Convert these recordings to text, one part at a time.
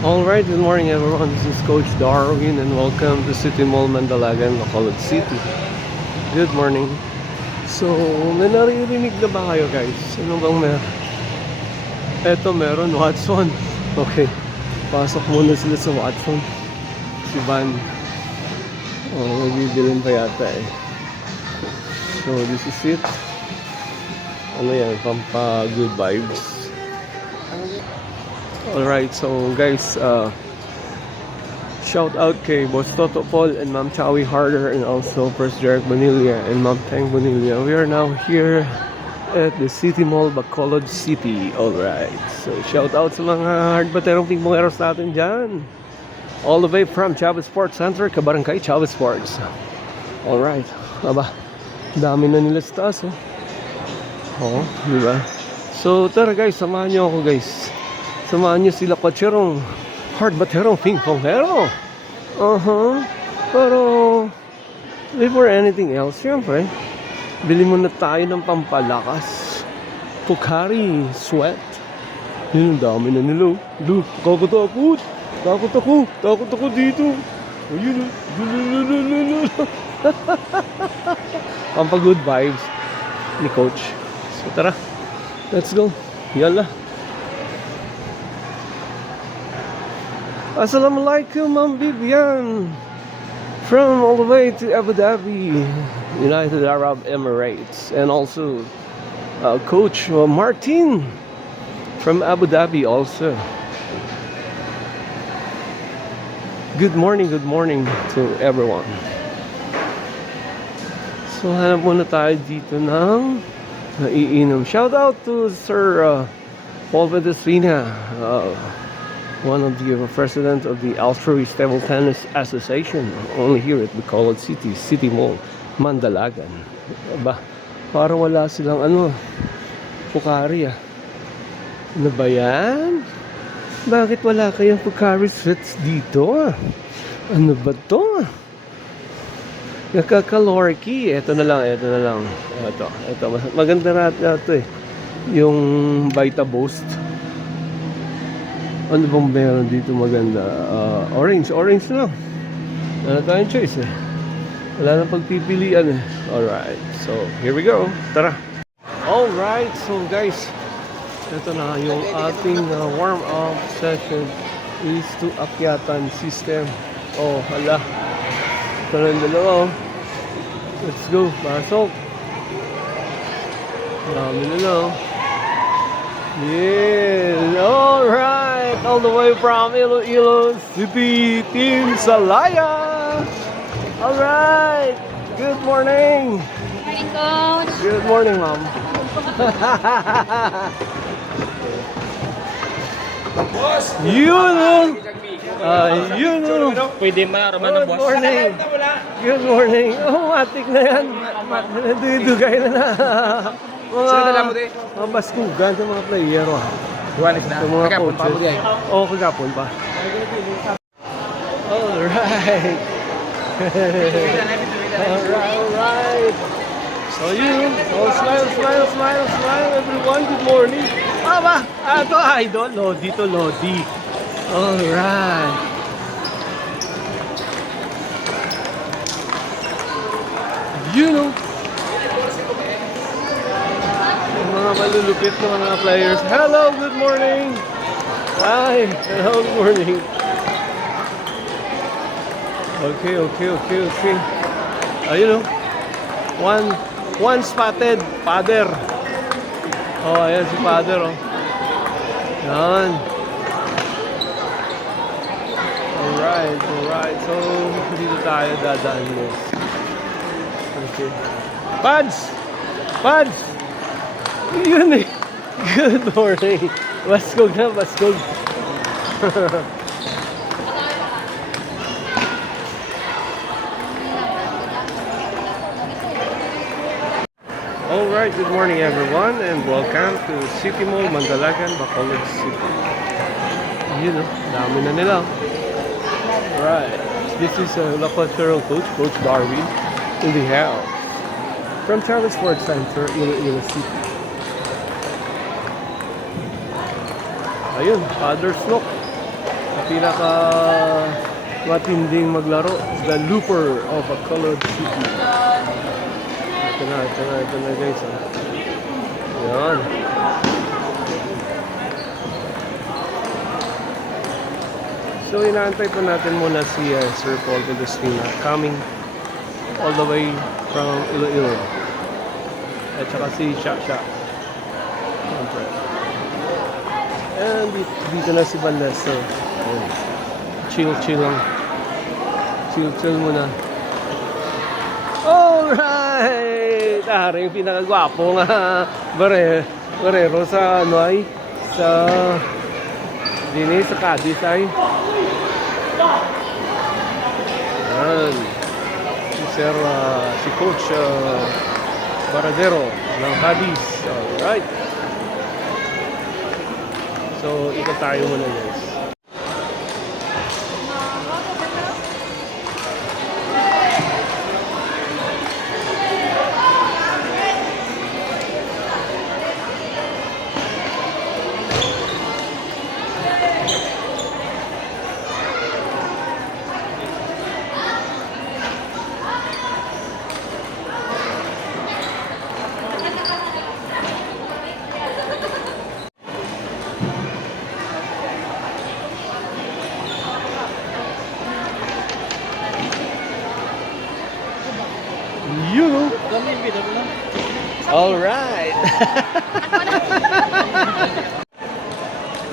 Alright, good morning everyone. This is Coach Darwin and welcome to City Mall Mandalagan, Bacolod City. Good morning. So, may naririnig na ba kayo guys? Ano bang meron? Eto meron, Watson. Okay, pasok muna sila sa Watson. Si Van. Oh, magbibilin pa yata eh. So, this is it. Ano yan? Pampa good vibes. Alright, so guys, shout out kay Boss Toto Paul and Ma'am Chowie Harder and also First Derek Bonilla and Ma'am Tang Bonilla. We are now here at the City Mall, Bacolod City. Alright, so shout out sa mga hardbaterong pingpongeros natin dyan. All the way from Chavez Sports Center, Kabarangay Chavez Sports. Alright, aba, dami na nila sa taas oh. Oo, diba? So tara guys, samahan nyo ako guys. Samahan nyo sila Kwatcherong hardbaterong pingponghero. Pero before anything else, syempre bili muna tayo ng pampalakas. Pocari Sweat. Yun, ang dami na nila. Takot ako dito. Ayun. Pampa good vibes ni Coach. So tara, let's go. Yalla. Assalamualaikum, Ma'am Vivian. From all the way to Abu Dhabi, United Arab Emirates. And also Coach Martin from Abu Dhabi also. Good morning to everyone. So hanap muna tayo dito ng naiinom. Shout out to Sir Paul Vendesina, one of the president of the Altruist Table Tennis Association, only here at Bacolod City, City Mall, Mandalagan. Aba, para wala silang Pocari ah. Ano ba yan? Bakit wala kayong Pocari sweats dito ah? Ano ba to? Nakakalorky. Ito na lang. Ito. Maganda na ito eh. Yung Vita Boost. Ano bang meron dito maganda? Orange na lang. Wala tayong choice eh. Wala nang pagpipilian eh. Alright, so here we go. Tara. Alright, so guys, ito na yung ating warm-up session is to akyatan system. Oh, hala. Ito na yung dalawa oh. Let's go, pasok. Marami na lang. Yeah, alright, all the way from Iloilo City, Team Salaya. Alright, good morning. Morning, Coach. Good morning, Ma'am. Yun. Pwede maraman ng Good boss. morning. Good morning. Oh, matik na yan. Nadudugay na. Mga baskugan sa mga player. Juanes na. Sa mga Kagapon pa mo coaches. diyan. Oo, kagapon pa. Alright. Alright. So yun. Oh, smile everyone. Good morning. Aba, ito idol. Lodi. Alright. You know. Mga malulupit na mga players. Hello, good morning. Hi, hello, good morning. Okay. Ayun o. One spotted, Father. Oh, ayan si Father oh. Yan. Alright. So, dito tayo dadaan guys. Okay. Pads! Yun eh. Good morning. Baskog. Alright, good morning everyone and welcome to City Mall, Mandalagan, Bacolod City. Yun o, dami na nila. Alright, this is La Cultural Coach Darwin in the house. From Chavez Sports Center, Iloilo City. Ayun, Father Snook. Sa pinaka matinding maglaro, the Looper of Bacolod City. Ito na guys. Yan. So inaantay pa natin muna si Sir Paul Pedestina coming all the way from Iloilo. At saka si Shasha. And dito na si Vanessa. Chill lang. Chill muna. Alright! Yung pinakagwapo nga barero sa ano ay sa Dini sa Cadiz ay. Yan. Si Coach Baradero ng Cadiz. Alright. So, ikot tayo muna guys. You. All right.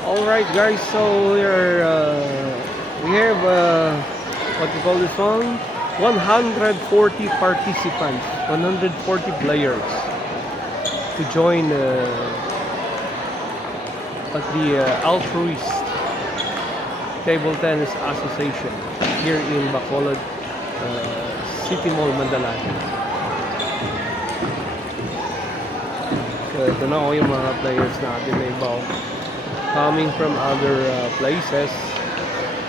All right, guys. So we have what you call this one? 140 participants, 140 players to join at the Altruist Table Tennis Association here in Bacolod City Mall, Mandaluyong. Ito na yung mga players natin na iba coming from other places,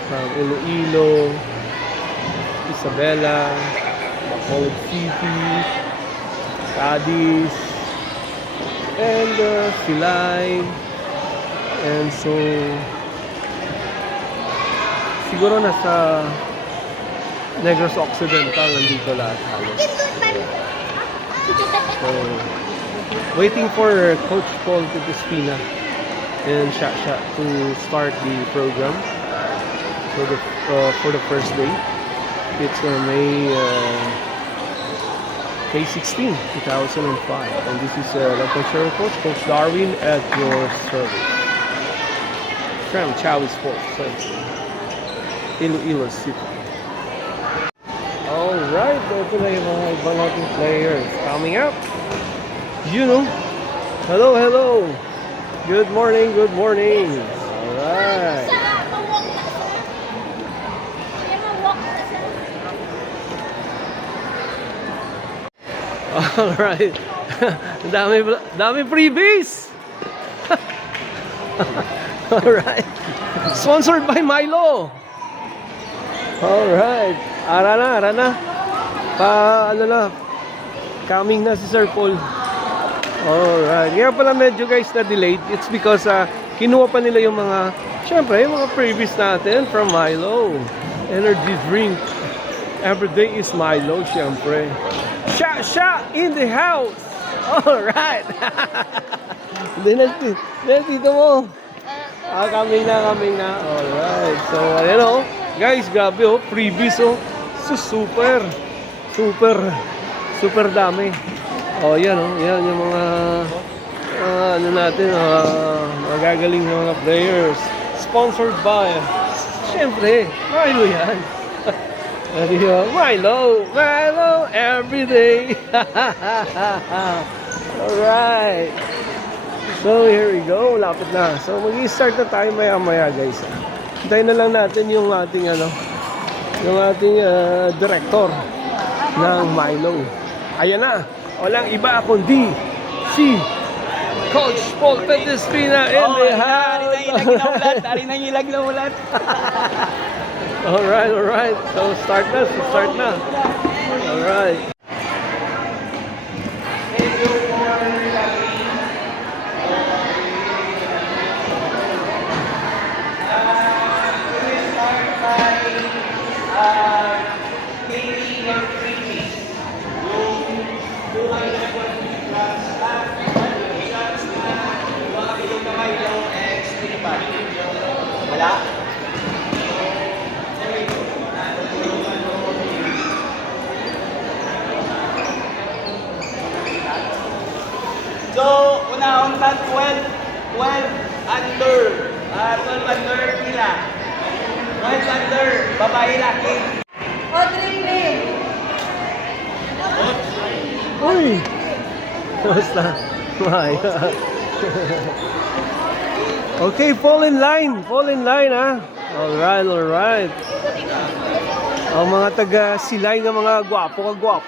from Iloilo, Isabela, Bacolod City, Cadiz, and Silay. And so siguro nasa Negros Occidental nandito lahat halos. So waiting for Coach Paul Pedestina and Shasha to start the program for the first day. It's May 16, 2005, and this is local Coach Darwin at your service from Chawi Sports Center, Iloilo City. All right, ito na yung mga ibang nating players coming up. You know, hello. Good morning. All right. All right. dami freebies. All right. Sponsored by Milo. All right. Ara na. Coming na si Sir Paul. Alright. Kaya pala medyo guys na delayed. It's because kinuha pa nila yung mga, syempre, yung mga previous natin from Milo. Energy drink. Every day is Milo, syempre. Sha in the house. Alright. Dito mo. Coming na. Alright. So, ayan o. Guys, grabe o. Previous o. Super dami. Yan yung mga ano natin, magagaling na mga players. Sponsored by, syempre, Milo yan. Milo everyday. Alright. So here we go, lapit na. So mag-i-start na tayo maya guys. Hintayin na lang natin yung ating director ng Milo. Ayan na. Walang iba kundi si Coach Paul Pedestina in the house. Dari nang ilag na ulat. Alright. So start na. Alright. So, una 12 under. 12 under pila. 12 under, babae laki. Uy! Basta. Maya. Okay, fall in line. Fall in line, ha? Alright, alright. Ang mga taga Silay nga mga gwapo ko.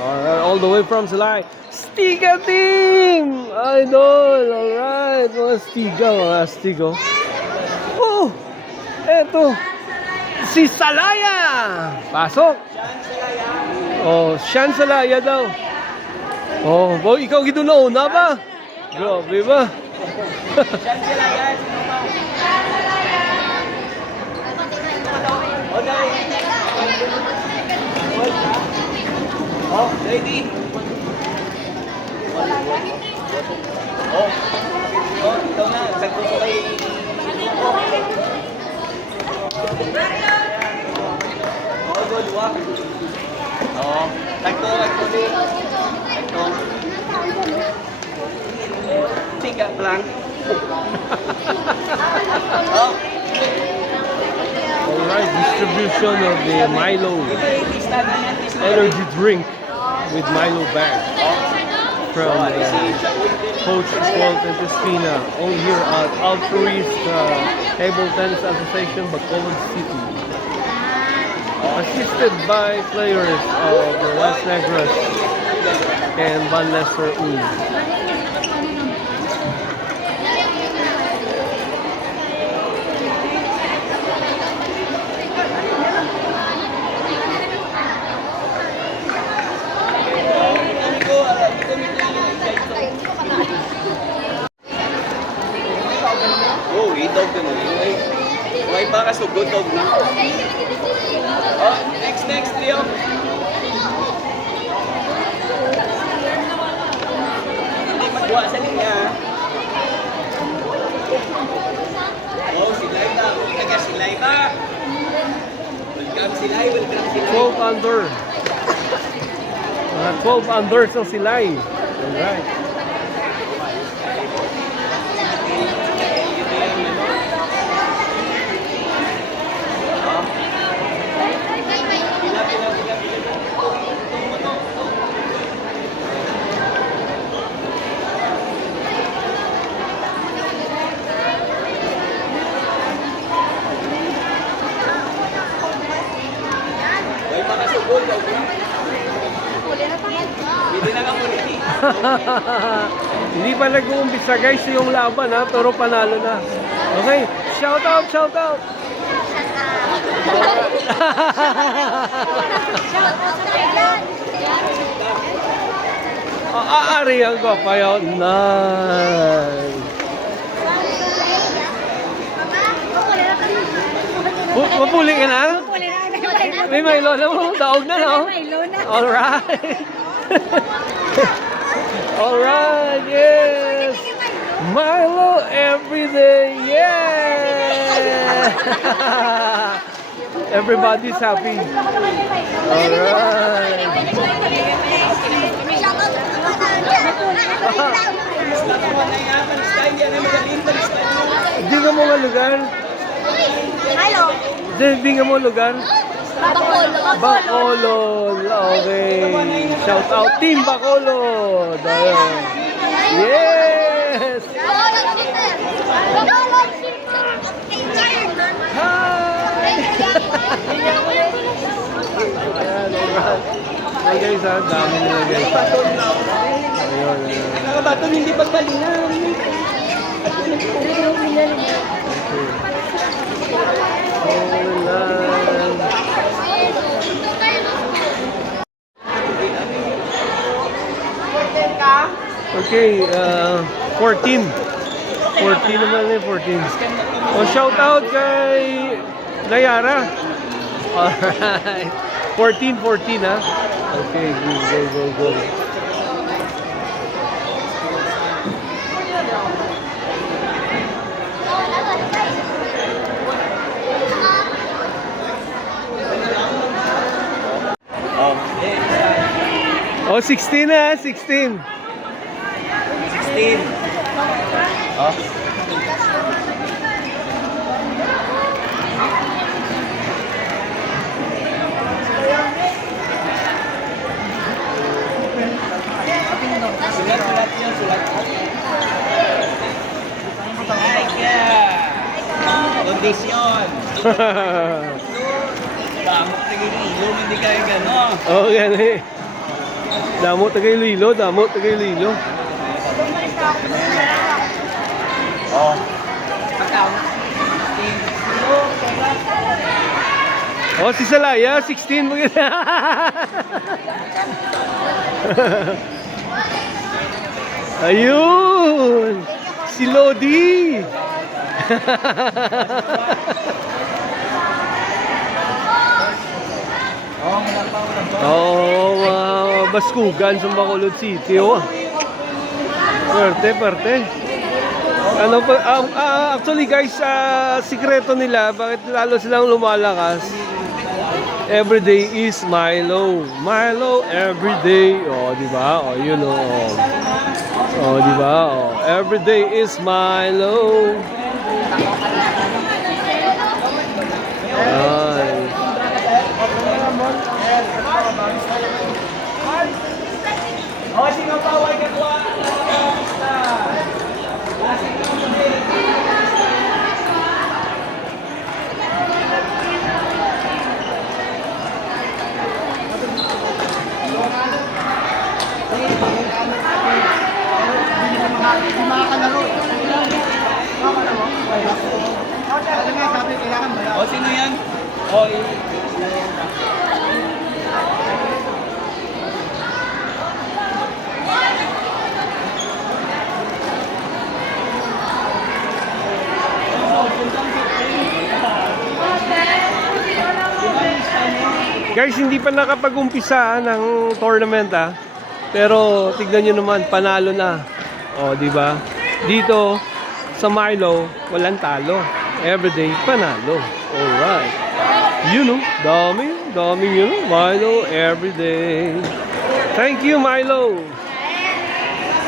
Alright, all the way from Silay. Stiga team! Idol! Alright, mga Stigo. Oh! Eto! Si Salaya! Pasok! Oh, Shan Salaya daw. Oh, ikaw gidunauna ba? Grabe ba? Oh, ready? Oh, ito na. Sagpo ko kay... Oh, dua. Oh, sagpo din. Sagpo. Tiga lang. Oh. Alright, distribution of the Milo energy drink with Milo bag from Coach Escuel Tespina, all here at Altruist Table Tennis Association, Bacolod City. Assisted by players of the Las Negras and Van Lester Uy. Oh, idog na mo. May baka sugod dog na. Oh, next, Leo. Hindi magwa sa linya. Oh, silay na. Taga silay ba? Welcome silay. 12 under. 12 under sa Silay. Alright. May baka sugod dog na. Hindi na ka muli. Hindi pa nag-uumpisa guys yung laban ha, pero panalo na. Okay, shout out! Aari ang gwapa yun. Nice. Mapuli ka na? May Milo na mo. Daog na, no? Alright. Alright, yes. Milo every day. Yeah. Everybody's happy. Alright. Hindi ka mo nga lugar? Hello. Hindi ka mo lugar? Bacolod. Bacolod. Okay. Shout out Team Bacolod. Ayun. Yes. Hi. Ayan, guys ha, dami nila guys. Ayun. Mga baton hindi pagbalingan. Okay, 14. 14 naman eh, 14. Oh, shout out kay Nayara. Alright. 14 ha. Okay, go. Oh, 16 na, 16. 16. Oh. Sulat yun, sulat. Kondisyon. Damok tigil-ilo, hindi kaya gano'n. Oh, yan eh. Damo Tagaylilo, damo Tagaylilo. Oh. Oh, si Salaya, 16 mo yun. Ayun! Si Lodi! Oh, Baskugan sa Bacolod City, oh. Perte, perte. Ano pa, actually guys, sikreto nila, bakit lalo silang lumalakas? Everyday is Milo. Milo everyday. Oh, di ba? Oh, yun oh. Oh, di ba? Oh, everyday is Milo. Ay. Oh, sino pa wag ka kuha? O, sino yan? O, Guys, hindi pa nakapag-umpisa ng tournament Pero tignan nyo naman, panalo na. O, di ba? Dito sa Milo, walang talo. Everyday panalo. Alright. You know, dami yun. Milo everyday. Thank you, Milo.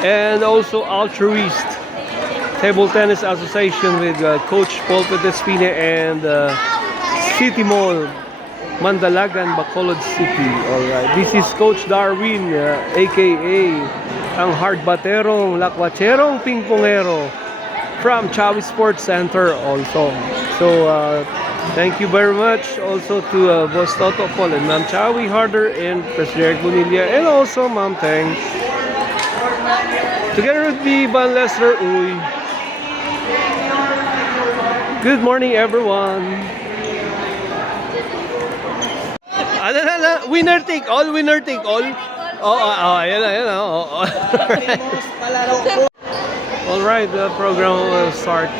And also Altruist Table Tennis Association with Coach Paul Pedespina and City Mall, Mandalagan, Bacolod City. Alright. This is Coach Darwin, aka ang hardbaterong, lakwacherong pingpongero from Chawi Sports Center also. So, thank you very much also to Boss Toto Paul and Ma'am Chawi Harder and President Bonilla and also Ma'am Teng. Together with me, Van Lester Uy. Good morning, everyone. Ano na, winner take all, winner take all. Ayan na. Alright, the program will start.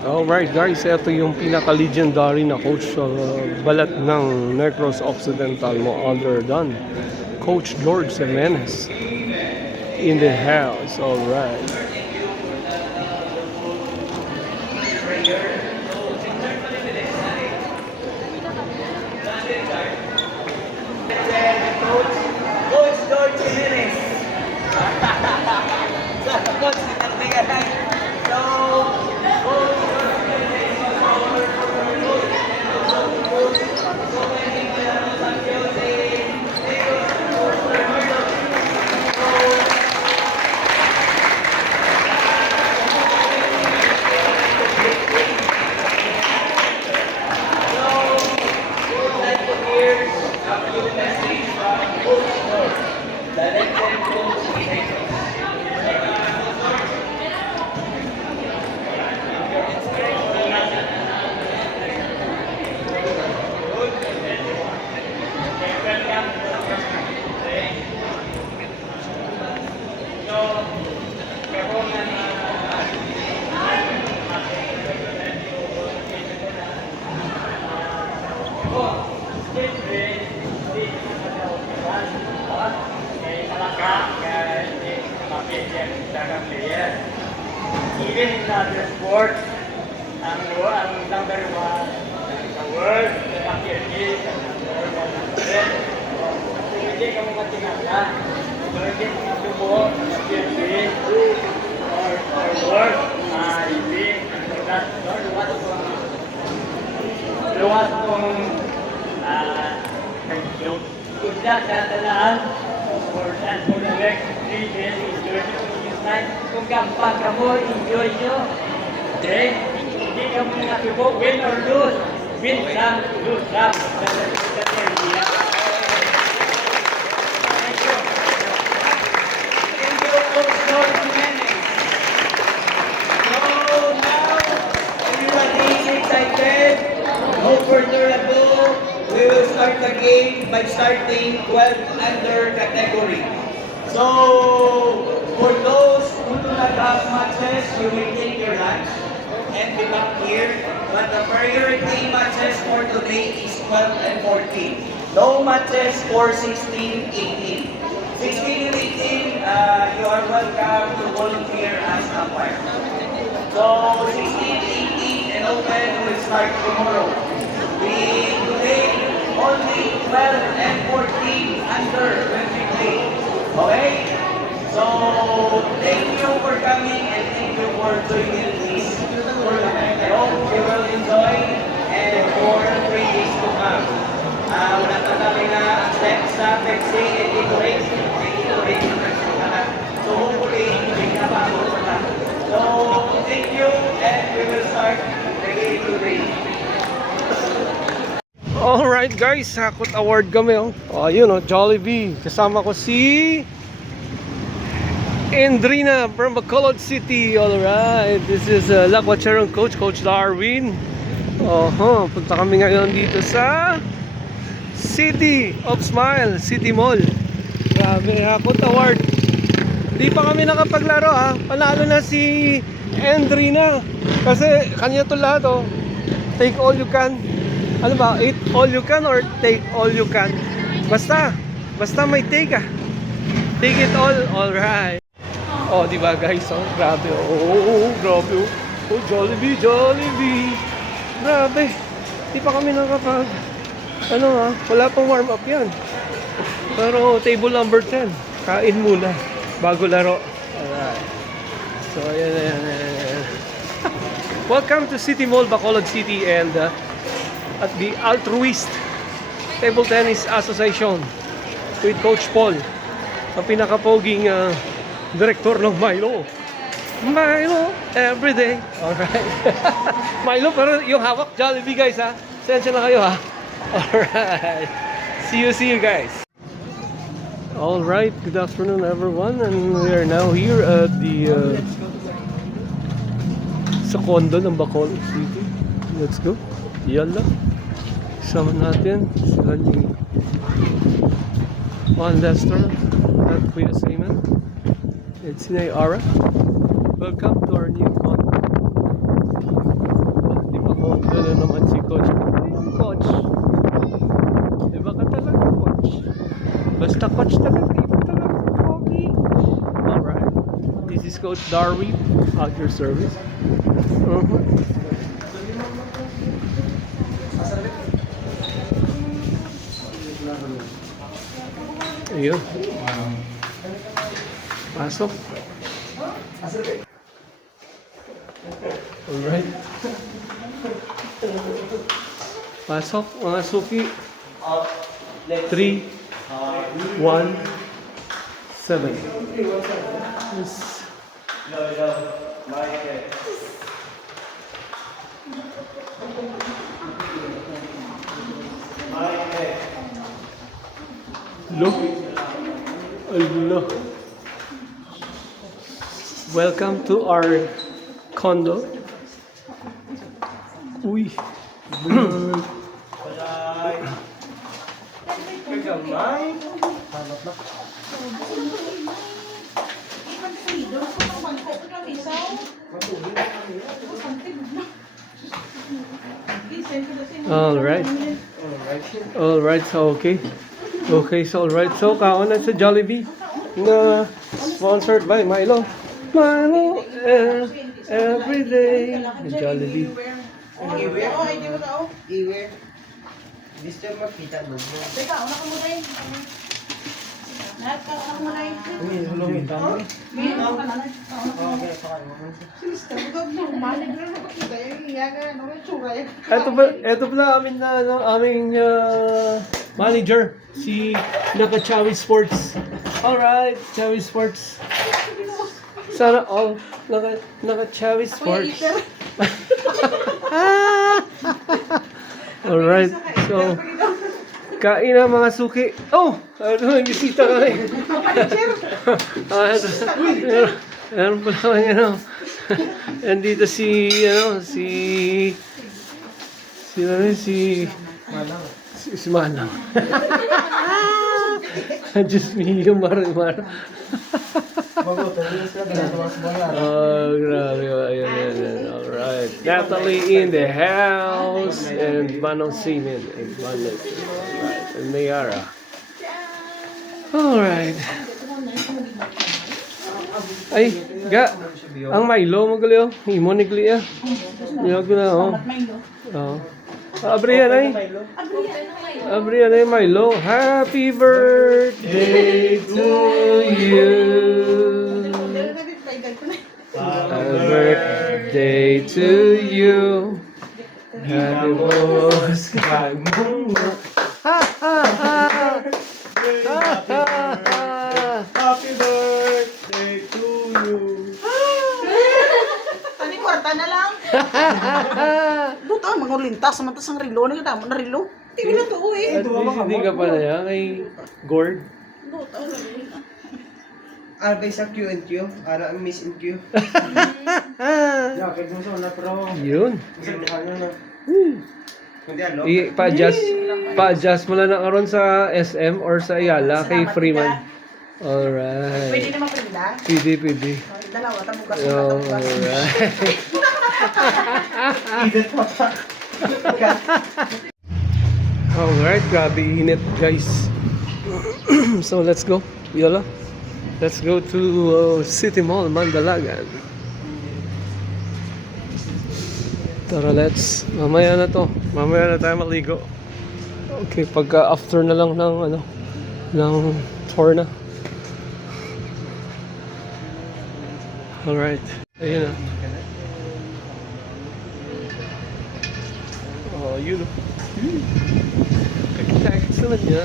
Alright guys, ito yung pinaka-legendary na coach sa balat ng Negros Occidental, mo other than Coach George Jimenez in the house. Alright. Coach George Jimenez. Coach, other sports, ang number one sa world, ang Kirgis, ang number one ng world. Kung hindi ka mo matinala, kung hindi ka matubo sa Kirgis, or world, hindi, luwas kong nagkunda sa talaan for the next 3 days, enjoy nyo yung time. Kung gampang ka mo, enjoy nyo. Okay? Hindi ka mo natubo, win or lose. Win some, lose some. That's the idea. Thank you. Thank you, Coach George Jimenez. So now, everybody is excited. No further ado, we will start the game by starting 12 under category. So, for those who do not have matches, you will take your lunch and be back here. But the priority matches for today is 12 and 14. No matches for 16, 18. 16 and 18, you are welcome to volunteer as umpire. So, 16, 18, and open will start tomorrow. Today, only 12 and 14 under when we play. Okay? So, thank you for coming and thank you for joining this tournament. I hope you will enjoy and for 3 days to come. Wala pa kami na steps sa Pepsi and Gatorade. So, hopefully, may napako na. So, thank you and we will start the game today. Alright guys, Hakot Award kami oh. Oh, yun oh, Jollibee. Kasama ko si Endrina from Bacolod City. Alright, this is Lakwacharon coach, Coach Darwin. Punta kami ngayon dito sa City of Smile, City Mall. Grabe, Hakot Award. Di pa kami nakapaglaro ha. Panalo na si Endrina. Kasi kanya to lahat oh. Take all you can. Ano ba? Eat all you can or take all you can? Basta may take ah. Take it all right. Oh, di ba guys? Oh, grabe. Oh, grabe. Oh, Jollibee. Grabe. Di pa kami nakapag wala pang warm up yan. Pero table number 10. Kain muna bago laro. Alright. So, ayan. Welcome to City Mall, Bacolod City, and at the Altruist Table Tennis Association with Coach Paul, ang pinakapoging director ng Milo everyday. Alright. Milo, pero yung hawak Jollibee guys ha. Sensya na kayo ha. Alright. See you guys. Alright, good afternoon everyone, and we are now here at the sa condo ng Bacolod City. Let's go. Yalla. Kasama natin sila ni Juan Lester at Kuya Simon and Sinay Ara. Welcome to our new condo. Di pa ko gano'n naman si Coach. Ayun, Coach. Diba ka talaga, Coach? Basta Coach talaga, iba talaga, Pogi. Alright. This is Coach Darwin at your service. Ayun. Pasok. Alright. Pasok mga suki. 3, 1, 7. Yes. Look. Allah. Welcome to our condo. Uy. All right, so okay. Okay, so all right. So kaon na sa Jollibee na sponsored by Milo. every day. And Jollibee. Anywhere? Oo, hindi mo na ako. Iwer. Gusto makita mo. Teka, una ka muna yun. Lahat ka, una ka muna yun. Uy, hulungin ka mo. May ano ka na lang. Oo, kaya pa kayo. Sister, ito normal. Hindi na nakakita yun. Iyaga, ano yung tsura yun. Ito pala amin na ano, aming manager, si Nakachawi Sports. Alright, Chawi Sports. Sana all Nakachawi Sports. Alright, so kain na mga suki. Oh, ano yung bisita kami. Meron pala kami ano. Andito si Manang. Just me, yung Marimar. Oh, grabe. Ayan. Alright. Natalie in the house. And Manong Simen. And Manong. Alright. And Mayara. Alright. Ay, ang Milo mo gali oh. Imo ni gali ah. Yo ko na oh. Oh. Abrihan ay. Abrihan ay Milo. Happy birthday to you. Happy birthday to you. Happy birthday. Ha ha ha. Happy birthday to you. Ano yung kwarta na lang? Buto, mga lintas. Samantas ang rilo. Ano yung damo na rilo? Hindi na to eh. Hindi ka pa na yan kay Gord. Buto, Arbay sa Q&Q. Ara ang Miss and Q. Yakit mo sa una pero. Yun. Gusto mo kanya na. Hindi ano? Pa-adjust mo lang na karon sa SM or sa Ayala kay Freeman. Pwede Alright. naman pinila. Pwede. Dalawa, tabugas. Alright. Alright, grabe init guys. So let's go. Yala. Let's go to City Mall, Mandalagan. Tara, let's. Mamaya na to. Mamaya na tayo maligo. Okay, pagka after na lang ng ng tour na. Alright. Ayun na. Oh, yun. Kakita-kakit sila niya.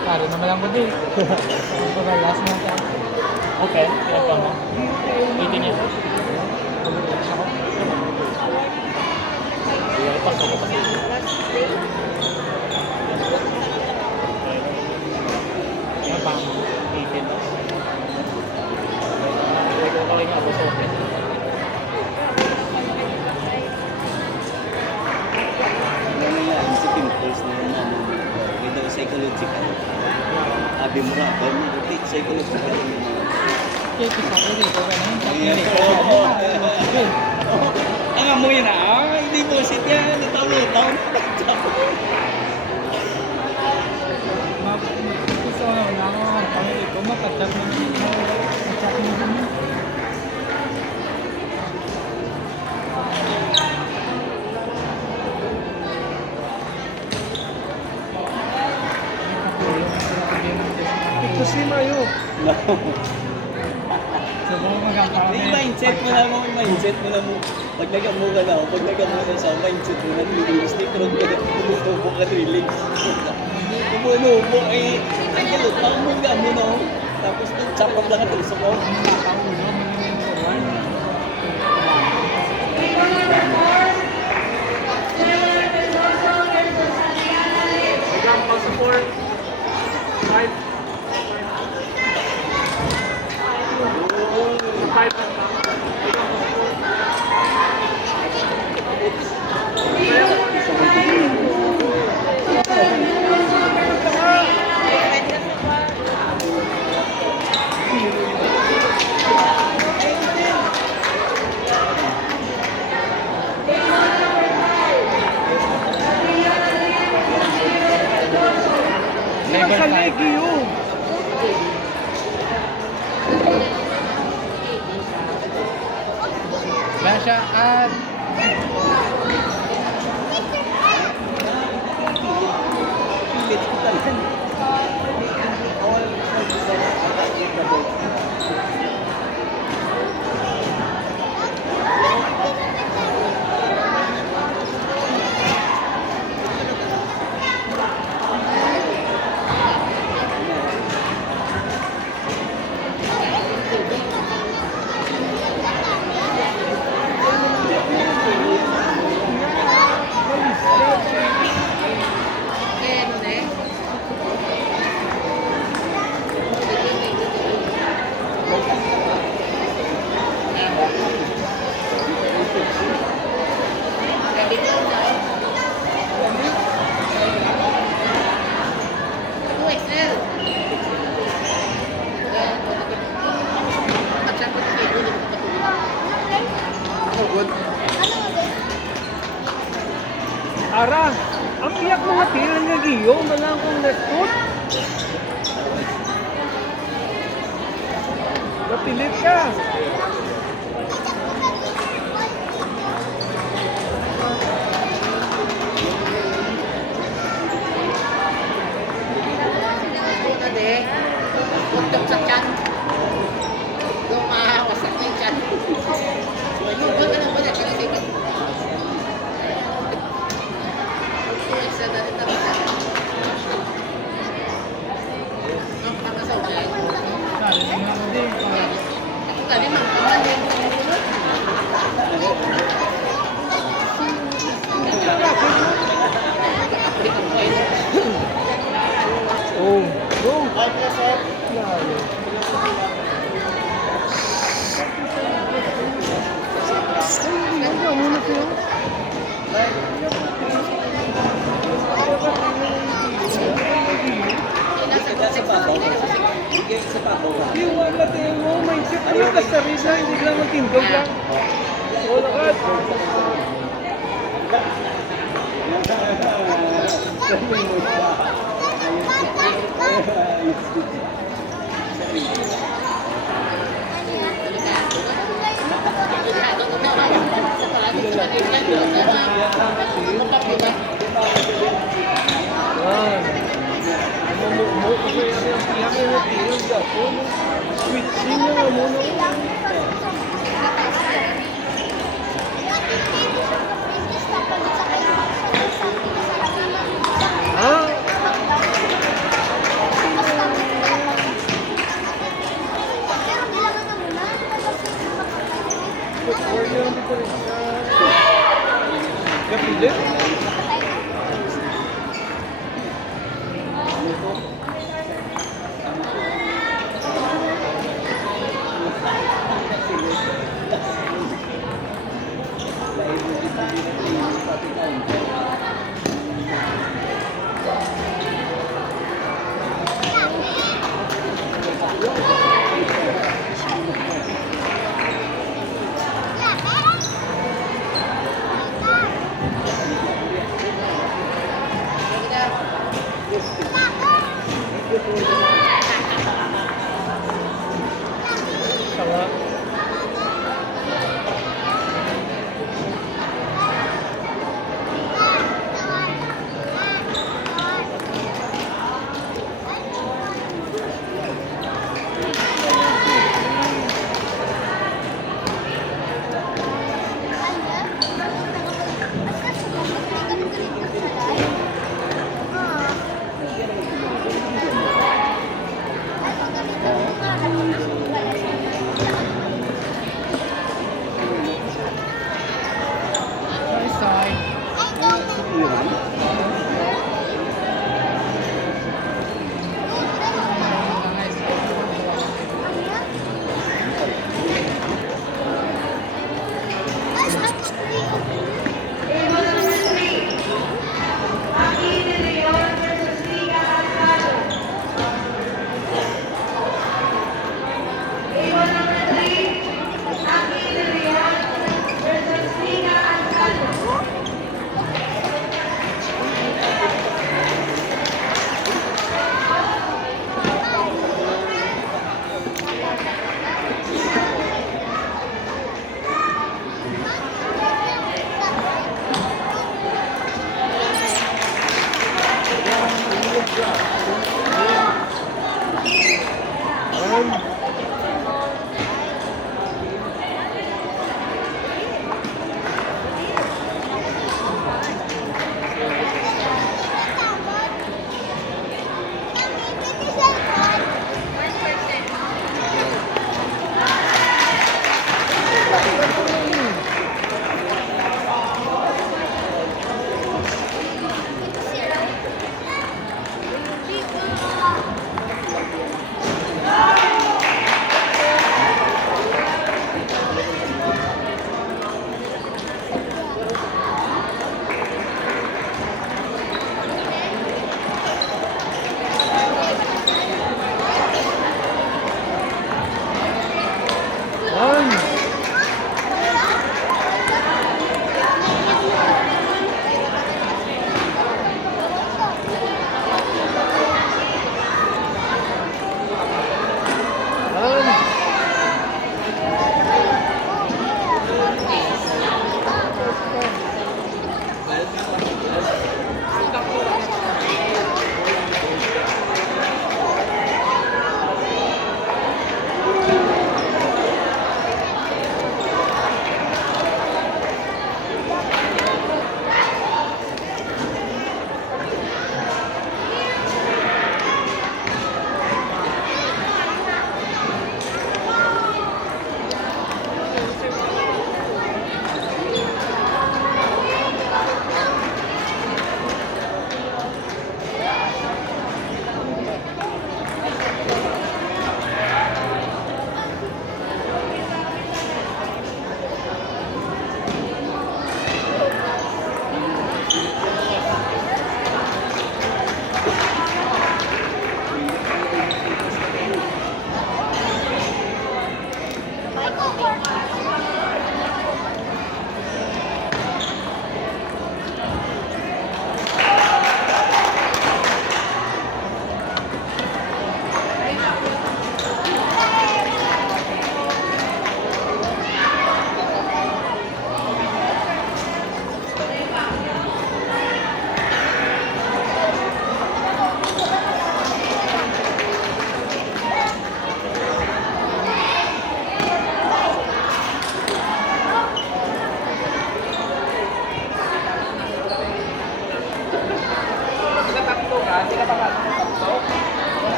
karo na malambot din. Pagalas mo ka. Okay, kaya pa mo. Hindi niya. Pasok ko kasi. Yan pa mo. Itin. Ito ko lang ako sa open. Psychological. Abi mo ra, ba mo psychological. Kaya kita ko dito ka na. Ang amoy na, hindi mo sitya, nataw-taw. Gusto ko na ako pamili ko makachat mo. Chat mo din. Ito si Mayo. So, kung magkakaroon May mindset mo na mo, mindset mo na mo. Pag nag-amo ka na, pag nag-amo ka sa mindset mo na release, di pero tumutubo ka release. Tumutubo eh, ang galot, parang mo gamo no. Tapos tsapag lang ka sa mo. Passport. 5. Sa Legio. Ba siya at Pilit ko talaga. All Ara, ang iyak mo nga tilan nga giyo, malang kong nagtut. Napilit ka. Untuk sa chan. Lumawasak na yung chan. Ano ba ka naman yan? Kasi sige. Isa na rin naman chan. Ang pakasaw dyan. sabi ng mga din. Ako kali magkaman din. Oh, go. sa pabaw. Sige, sa pabaw. Yung wala tayo mo, mindset mo ka sa risa, hindi lang magtindog lang. Wala ka. Switching na muna. Ha?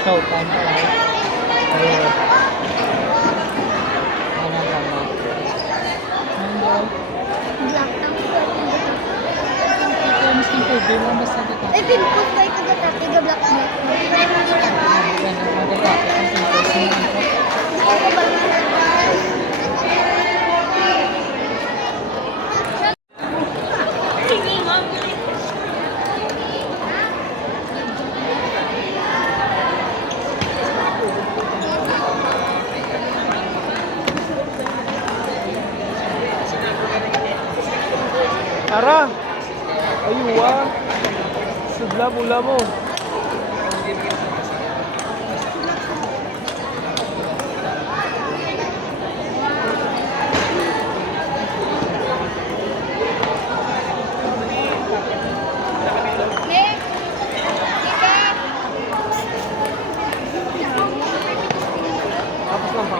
Showtime pala. Ayun. Ano ba mo? Black na ko. Mas ng tubig mo, mas nagkakita. Eh, pimpos tayo kagatati ka black na. Ganun, magkakita ang pimples mo. Ako ba naman? Tara! Ayuwa! Sudla mula mo. Tapos lang pa.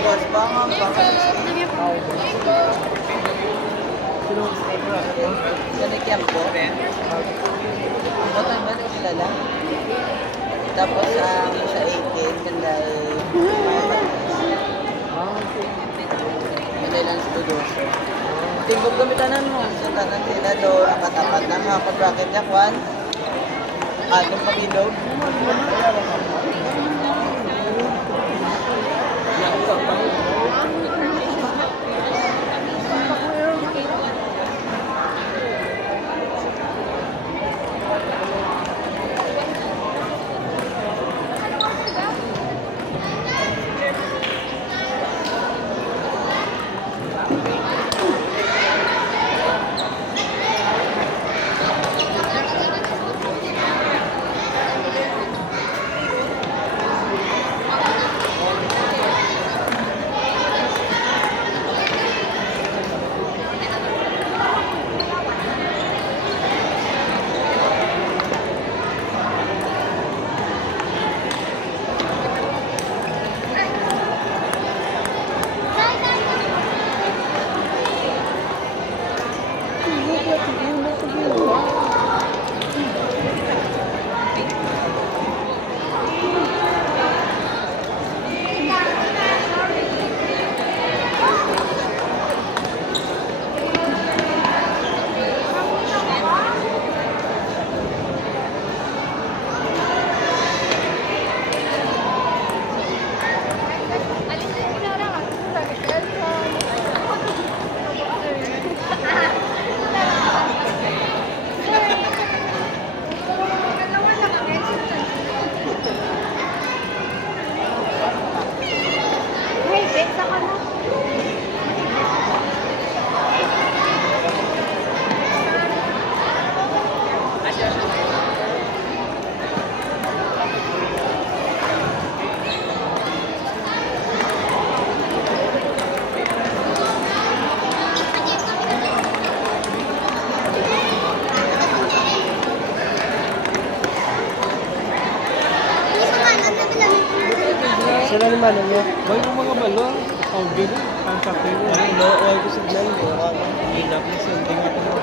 Boss, Ganyan po. Bata ba ito kilala? Tapos sa 18, ganda Manday lang sa Tudoso. Tingkog gamitanan mo. Sa tanan sila do, nakatapat na mga pag-bracket niya, Kwan. Atong pag-ilog. Sila naman ano niya. Boy, yung mga balo, ang gano'n, ang sakit mo. Ay, no, ay ko signal mo. Hinap na sending ako ng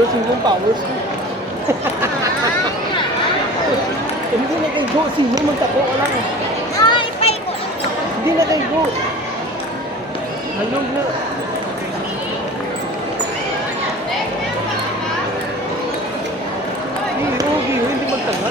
Ubus yung powers ko. Hindi na kay go. Sino magtako ko lang. Ay, pay ko. Hindi na kay go. Halog na. Hindi magtanga.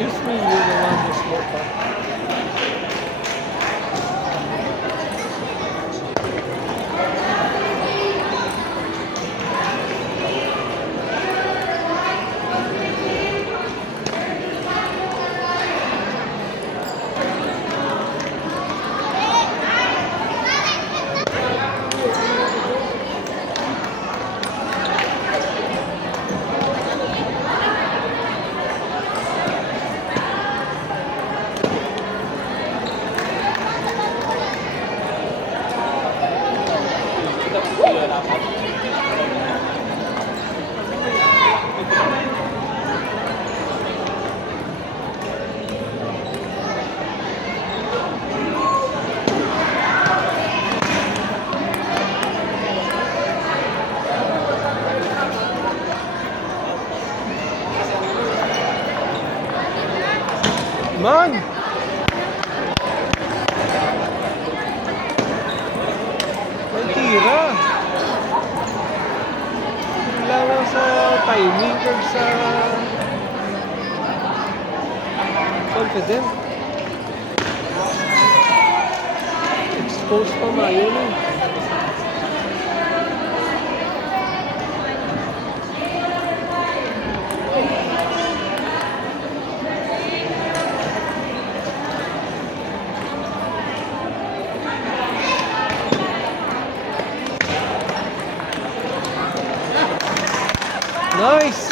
Excuse me, you're the one who smoked up. Man! May tira. Kailangan sa timing kag sa confident. Exposed pa mayo no. Nice!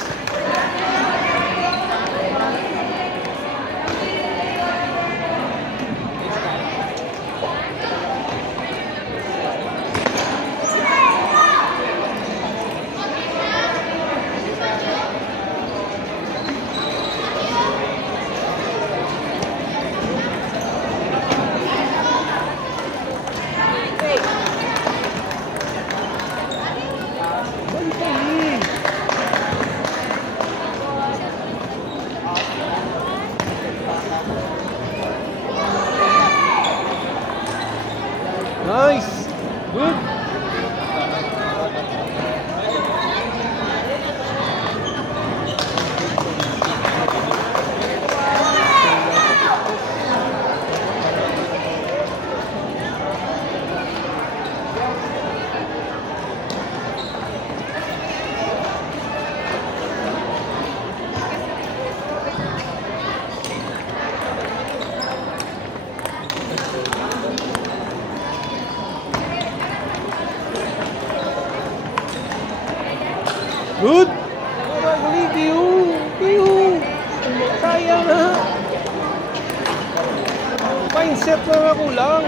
set na kulang.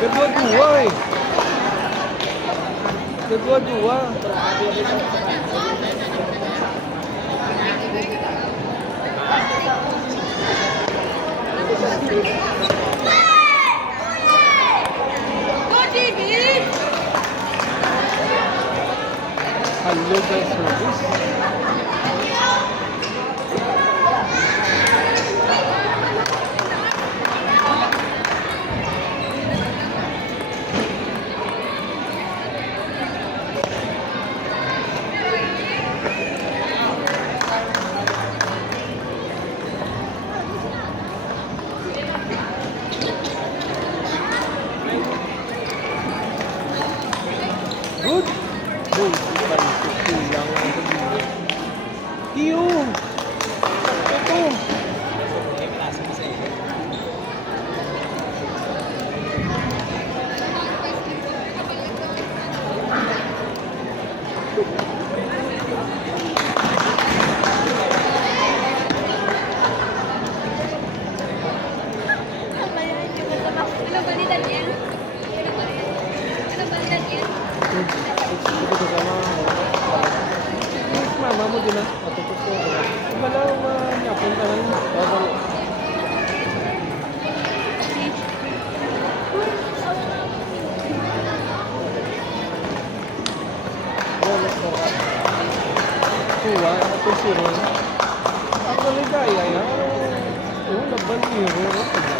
Dua-dua eh. Dua-dua. Hello guys, service. Good. Boy, kulang ang sabihin. Iyo. Ito. Ano ba ni Daniel? Ano ba ni Daniel? Mama mo din ah. Matutok ko. Wala nyapon ka lang. Babalo. Tuwa, ito si Ron. Ako ligaya yan. Yung laban ni Ron.